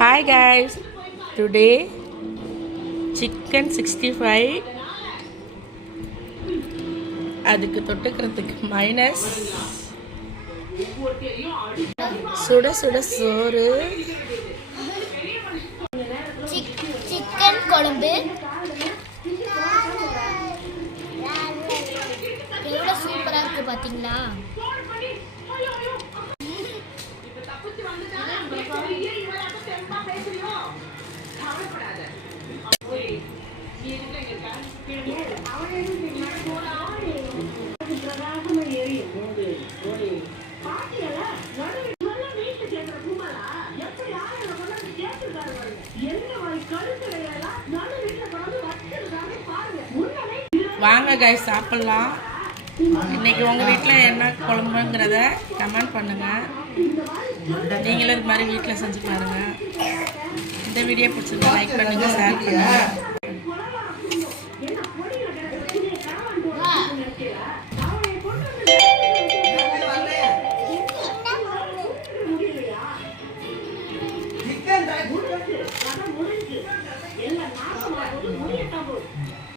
Hi guys. Today chicken sixty five அதுக்கு தொட்டுக்கிறதுக்கு minus சுட சுட சோறு. சிக்கன் குழம்பு. எவ்வளோ சூப்பராக இருக்குது பார்த்தீங்களா வாங்க காய் சாப்பிட்லாம். இன்னைக்கு உங்கள் வீட்டில் என்ன குழம்புங்கிறத கமெண்ட் பண்ணுங்கள் நீங்களும் இது மாதிரி வீட்டில் செஞ்சு பாருங்கள் இந்த வீடியோ பிடிச்சிருந்தா லைக் பண்ணுங்கள் ஷேர் பண்ணுங்கள் 对，咱们不认识。